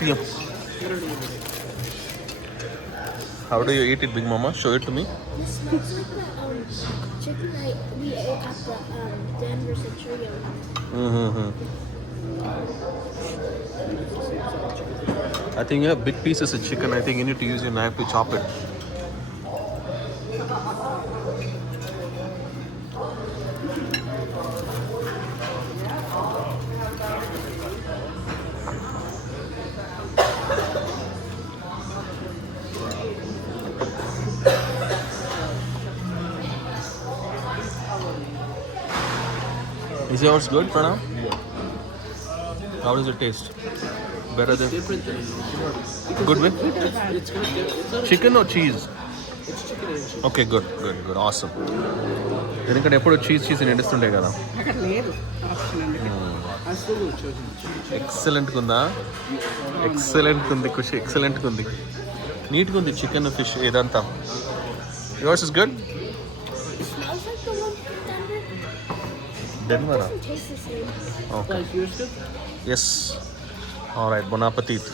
Yeah. How do you eat it, Big Mama? Show it to me. This smells like the chicken we ate at the Denver Centurion. Mm-hmm. I think you have big pieces of chicken. I think you need to use your knife to chop it. Is yours good, Pranav? How does it taste? Better than Different than good way? it's kind of different. Chicken or cheese? It's chicken and cheese. Okay, good, awesome. నేను ఇక్కడ ఎప్పుడు cheese నడుస్తుండే కదా. అక్కడ లేదు option అందుకే అసలు చూసింది. ఎక్సలెంట్గా ఉందా? ఎక్సలెంట్గా ఉంది ఖుషి, ఎక్సలెంట్గా ఉంది. నీట్గా ఉంది చికెన్ ఫిష్ ఇదంతా. Yours is good? It smells like the one from Denver. Denver? It doesn't taste the same. Okay. Yours good? Yes. All right, bon appetit.